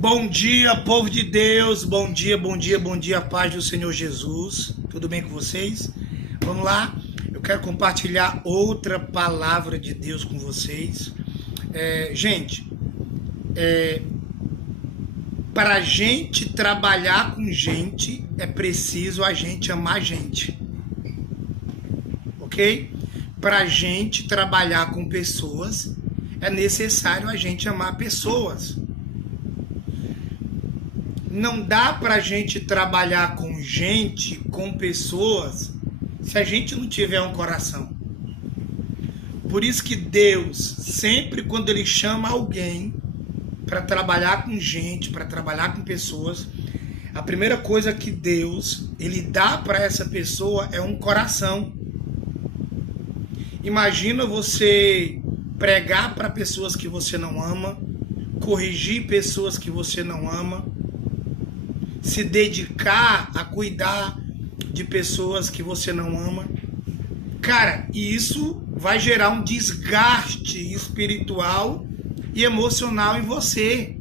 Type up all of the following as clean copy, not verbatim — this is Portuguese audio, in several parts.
Bom dia, povo de Deus, bom dia, paz do Senhor Jesus, tudo bem com vocês? Vamos lá, eu quero compartilhar outra palavra de Deus com vocês. Para a gente trabalhar com gente, é preciso a gente amar gente, ok? Para a gente trabalhar com pessoas, é necessário a gente amar pessoas. Não dá para a gente trabalhar com gente, com pessoas, se a gente não tiver um coração. Por isso que Deus, sempre quando Ele chama alguém para trabalhar com gente, para trabalhar com pessoas, a primeira coisa que Deus, Ele dá para essa pessoa é um coração. Imagina você pregar para pessoas que você não ama, corrigir pessoas que você não ama, se dedicar a cuidar de pessoas que você não ama. Cara, isso vai gerar um desgaste espiritual e emocional em você.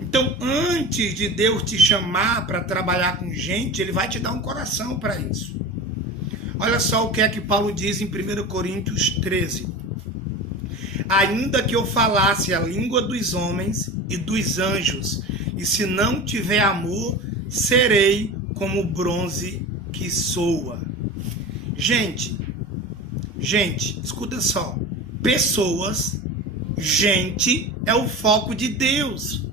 Então, antes de Deus te chamar para trabalhar com gente, Ele vai te dar um coração para isso. Olha só o que é que Paulo diz em 1 Coríntios 13. Ainda que eu falasse a língua dos homens e dos anjos, e se não tiver amor, serei como bronze que soa. Gente, escuta só. Pessoas, gente, é o foco de Deus.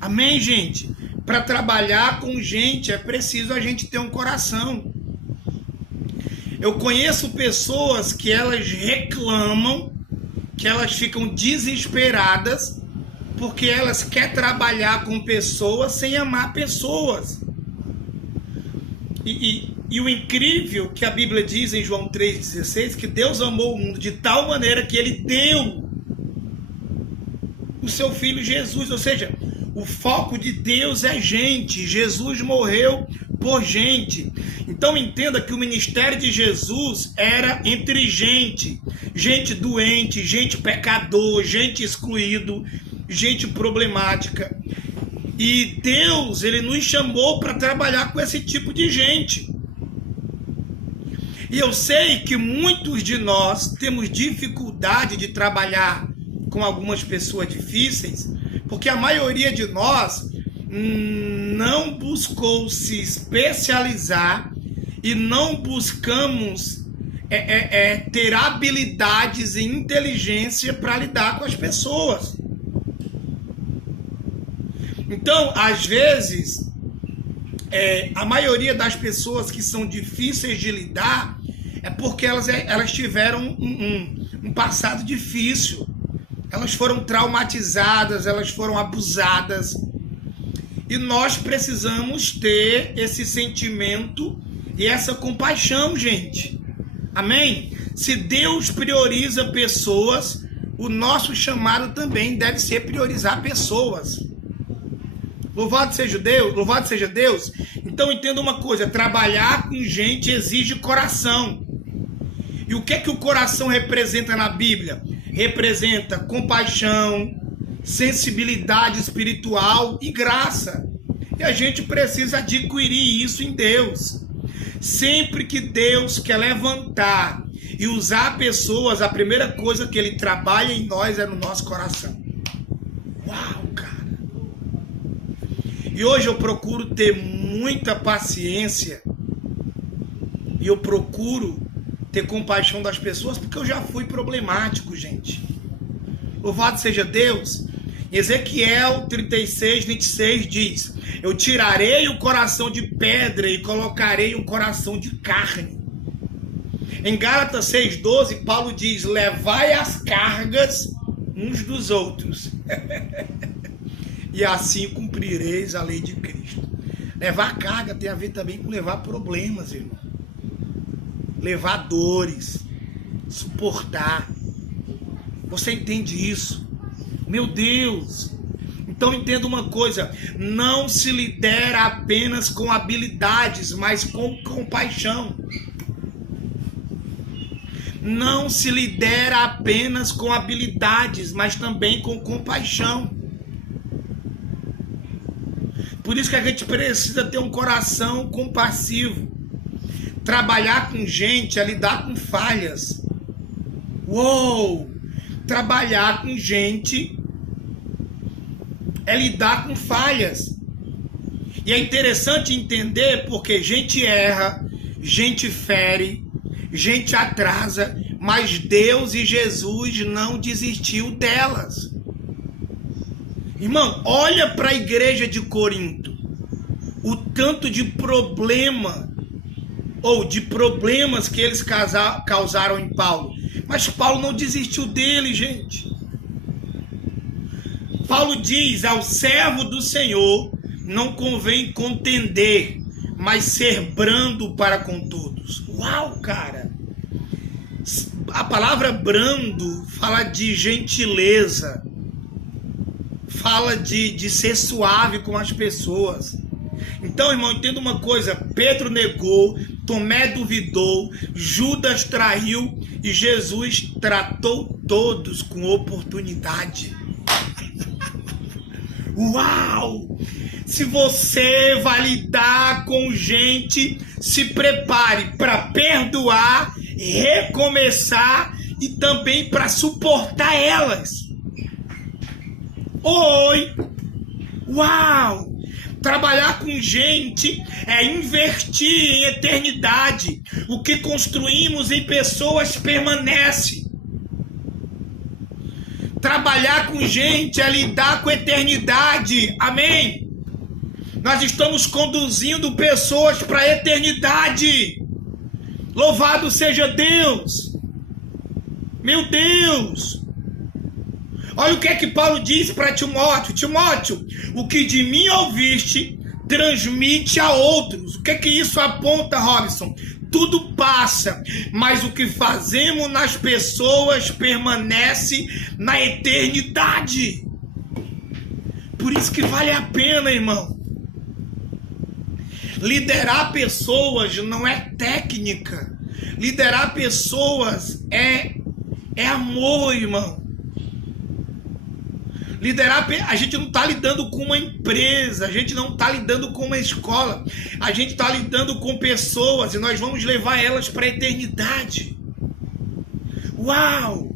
Amém, gente? Para trabalhar com gente, é preciso a gente ter um coração. Eu conheço pessoas que elas reclamam, que elas ficam desesperadas, porque elas querem trabalhar com pessoas sem amar pessoas. E o incrível que a Bíblia diz em João 3,16, que Deus amou o mundo de tal maneira que Ele deu o seu Filho Jesus. Ou seja, o foco de Deus é gente. Jesus morreu por gente. Então entenda que o ministério de Jesus era entre gente. Gente doente, gente pecador, gente excluído, gente problemática. E Deus, Ele nos chamou para trabalhar com esse tipo de gente. E eu sei que muitos de nós temos dificuldade de trabalhar com algumas pessoas difíceis, porque a maioria de nós não buscou se especializar e não buscamos ter habilidades e inteligência para lidar com as pessoas. Então, às vezes, a maioria das pessoas que são difíceis de lidar é porque elas tiveram um passado difícil. Elas foram traumatizadas, elas foram abusadas. E nós precisamos ter esse sentimento e essa compaixão, gente. Amém? Se Deus prioriza pessoas, o nosso chamado também deve ser priorizar pessoas. Louvado seja Deus, louvado seja Deus. Então entenda uma coisa, trabalhar com gente exige coração. E o que é que o coração representa na Bíblia? Representa compaixão, sensibilidade espiritual e graça. E a gente precisa adquirir isso em Deus. Sempre que Deus quer levantar e usar pessoas, a primeira coisa que Ele trabalha em nós é no nosso coração. Uau, cara! E hoje eu procuro ter muita paciência e eu procuro ter compaixão das pessoas, porque eu já fui problemático, gente. Louvado seja Deus. Ezequiel 36:26 diz: eu tirarei o coração de pedra e colocarei um coração de carne. Em Gálatas 6:12, Paulo diz: levai as cargas uns dos outros e assim cumprireis a lei de Cristo. Levar carga tem a ver também com levar problemas, irmão. Levar dores, suportar. Você entende isso? Meu Deus! Então entenda uma coisa, não se lidera apenas com habilidades, mas com compaixão. não se lidera apenas com habilidades, mas também com compaixão. Por isso que a gente precisa ter um coração compassivo. Trabalhar com gente é lidar com falhas. Uou! Trabalhar com gente é lidar com falhas. E é interessante entender porque gente erra, gente fere, gente atrasa, mas Deus e Jesus não desistiu delas. Irmão, olha para a igreja de Corinto. O tanto de problema ou de problemas que eles causaram em Paulo. Mas Paulo não desistiu dele, gente. Paulo diz: ao servo do Senhor não convém contender, mas ser brando para com todos. Uau, cara! A palavra brando fala de gentileza, fala de ser suave com as pessoas. Então, irmão, entenda uma coisa: Pedro negou, Tomé duvidou, Judas traiu e Jesus tratou todos com oportunidade. Uau! Se você vai lidar com gente, se prepare para perdoar, recomeçar e também para suportar elas. Oi! Uau! Trabalhar com gente é investir em eternidade. O que construímos em pessoas permanece. Trabalhar com gente é lidar com eternidade. Amém? Nós estamos conduzindo pessoas para a eternidade. Louvado seja Deus. Meu Deus. Olha o que é que Paulo diz para Timóteo. Timóteo, o que de mim ouviste, transmite a outros. O que é que isso aponta, Robson? Tudo passa, mas o que fazemos nas pessoas permanece na eternidade. Por isso que vale a pena, irmão. Liderar pessoas não é técnica. Liderar pessoas é amor, irmão. Liderar, a gente não está lidando com uma empresa, a gente não está lidando com uma escola, a gente está lidando com pessoas e nós vamos levar elas para a eternidade. Uau!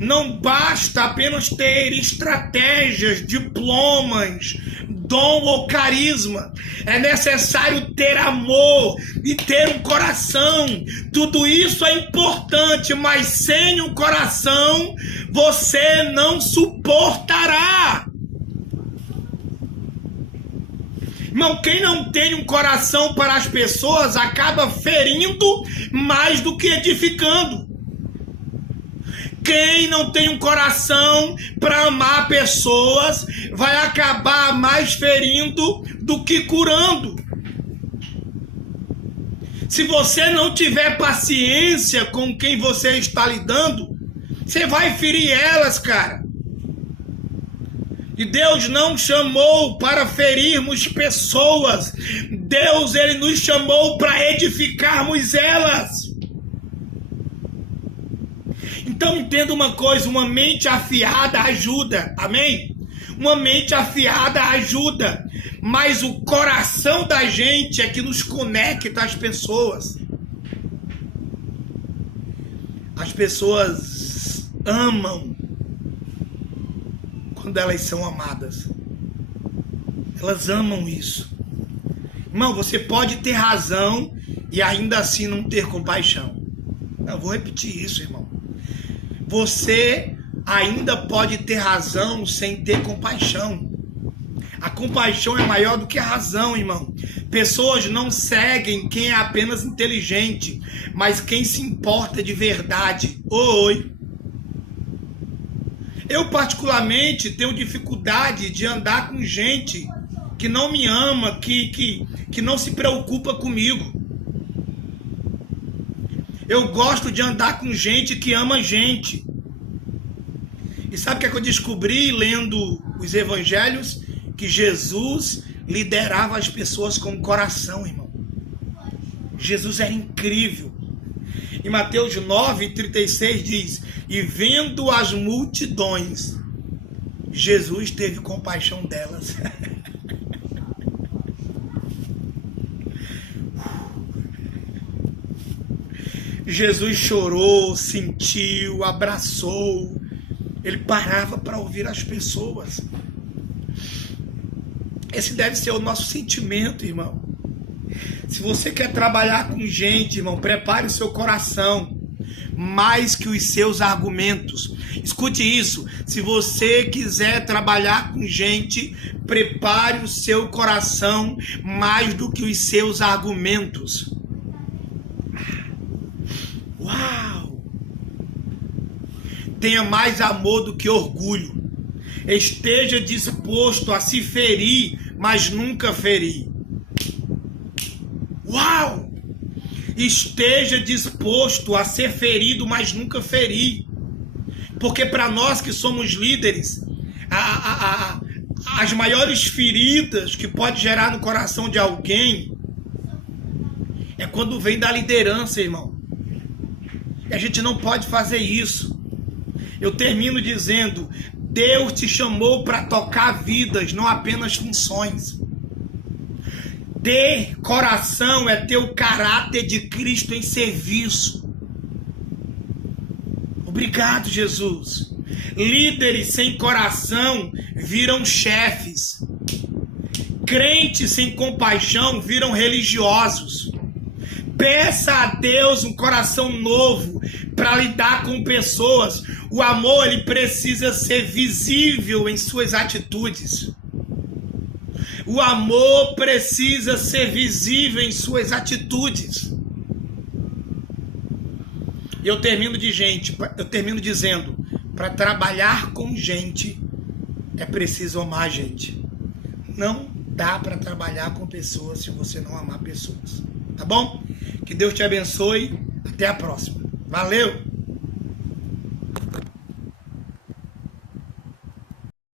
Não basta apenas ter estratégias, diplomas, dom ou carisma. É necessário ter amor e ter um coração. Tudo isso é importante, mas sem um coração você não suportará. Irmão, quem não tem um coração para as pessoas acaba ferindo mais do que edificando. Quem não tem um coração para amar pessoas vai acabar mais ferindo do que curando. Se você não tiver paciência com quem você está lidando, você vai ferir elas, cara. E Deus não chamou para ferirmos pessoas. Deus, ele nos chamou para edificarmos elas. Então entenda uma coisa, uma mente afiada ajuda, amém? Uma mente afiada ajuda, mas o coração da gente é que nos conecta às pessoas. As pessoas amam quando elas são amadas. Elas amam isso. Irmão, você pode ter razão e ainda assim não ter compaixão. Eu vou repetir isso, irmão. Você ainda pode ter razão sem ter compaixão. A compaixão é maior do que a razão, irmão. Pessoas não seguem quem é apenas inteligente, mas quem se importa de verdade. Oi. Eu particularmente tenho dificuldade de andar com gente que não me ama, que não se preocupa comigo. Eu gosto de andar com gente que ama gente. E sabe o que é que eu descobri lendo os evangelhos? Que Jesus liderava as pessoas com o coração, irmão. Jesus era incrível. Em Mateus 9:36 diz: e vendo as multidões, Jesus teve compaixão delas. Jesus chorou, sentiu, abraçou. Ele parava para ouvir as pessoas. Esse deve ser o nosso sentimento, irmão. Se você quer trabalhar com gente, irmão, prepare o seu coração mais que os seus argumentos. Escute isso. Se você quiser trabalhar com gente, prepare o seu coração mais do que os seus argumentos. Uau! Tenha mais amor do que orgulho. Esteja disposto a se ferir, mas nunca ferir. Uau! Esteja disposto a ser ferido, mas nunca ferir. Porque para nós que somos líderes, as maiores feridas que pode gerar no coração de alguém é quando vem da liderança, irmão. E a gente não pode fazer isso. Eu termino dizendo: Deus te chamou para tocar vidas, não apenas funções. Ter coração é ter o caráter de Cristo em serviço. Obrigado, Jesus. Líderes sem coração viram chefes. Crentes sem compaixão viram religiosos. Peça a Deus um coração novo para lidar com pessoas. O amor, ele precisa ser visível em suas atitudes. O amor precisa ser visível em suas atitudes. E eu termino dizendo, para trabalhar com gente, é preciso amar gente. Não dá para trabalhar com pessoas se você não amar pessoas. Tá bom? Que Deus te abençoe. Até a próxima. Valeu!